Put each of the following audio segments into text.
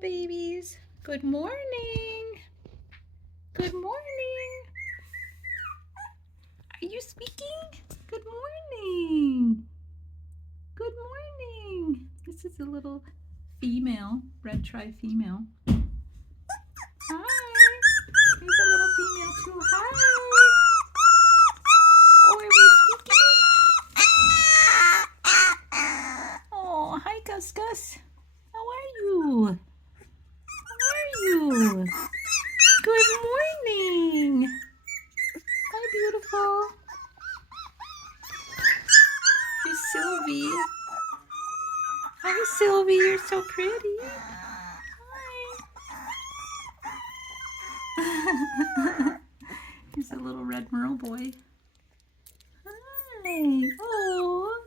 babies. Good morning. Good morning. Are you speaking? Good morning. Good morning. This is a little female, red tri-female. Hi. Here's a little female too. Hi. Oh, are we speaking? Oh, hi, Gus Gus. How are you? How are you? Good morning. Hi, beautiful. Here's Sylvie. Hi, Sylvie. You're so pretty. Hi. Here's a little red merle boy. Hi. Oh,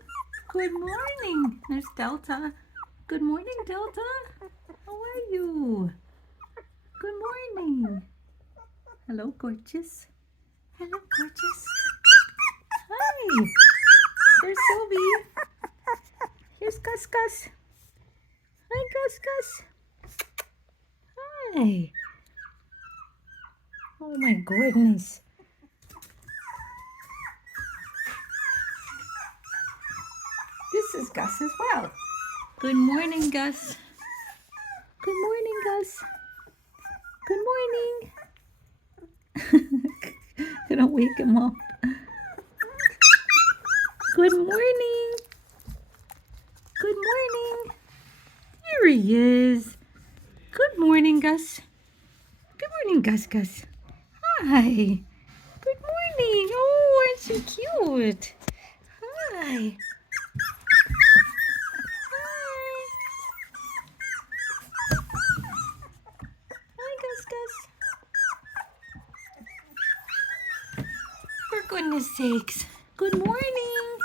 good morning. There's Delta. Good morning, Delta. How are you? Good morning. Hello, gorgeous. Hello, gorgeous. Hi. There's Sylvie. Here's Gus Gus. Hi, Gus Gus. Hi. Oh my goodness. This is Gus as well. Good morning, Gus. Good morning, Gus. Good morning. Gonna wake him up. Good morning. Good morning. Here he is. Good morning, Gus. Good morning, Gus Gus. Hi. Good morning. Oh, aren't you cute? Hi. Hi, Gus Gus. For goodness sakes. Good morning.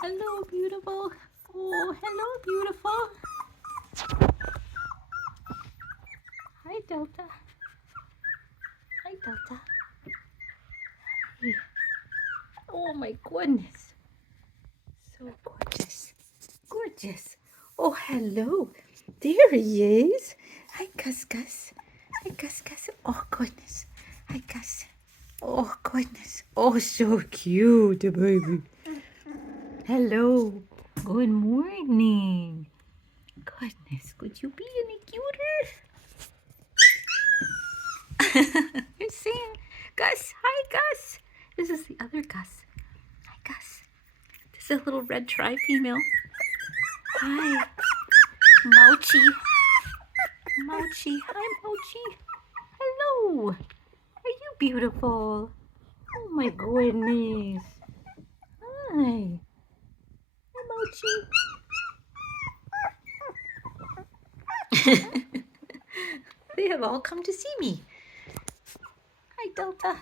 Hello, beautiful. Oh, hello, beautiful. Hi, Delta. Hi, Delta. Hey. Oh, my goodness. So gorgeous. Gorgeous. Oh, hello. There he is. Hi, Gus Gus. Hi, Gus Gus. Oh, goodness. Hi, Gus. Oh, goodness. Oh, so cute, baby. Hello. Good morning. Goodness, could you be any cuter? You're saying, Gus. Hi, Gus. This is the other Gus. Hi, Gus. This is a little red tri-female. Hi. Mouchie. Mouchie. Hi, Mouchie. Hello. Are you beautiful? Oh, my goodness. Hi. Hi, Mouchie. They have all come to see me. Hi, Delta.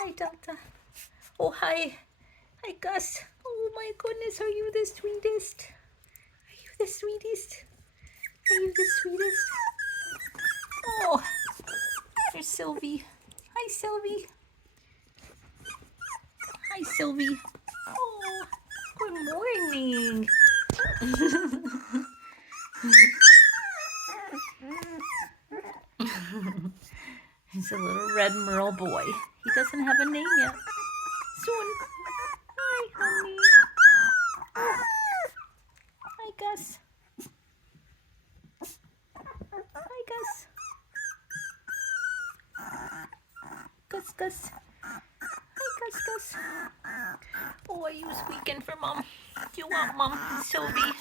Hi, Delta. Oh, hi. Hi, Gus. Oh, my goodness. Are you the sweetest? Are you the sweetest? Are you the sweetest? Oh, there's Sylvie. Hi, Sylvie. Hi, Sylvie. Oh, good morning. He's a little red merle boy. He doesn't have a name yet. Soon. Hi, honey. Hi, Gus. Hi, Gus. Gus, Gus. Hi, Gus, Gus. Oh, are you squeaking for Mom? Do you want Mom and Sylvie?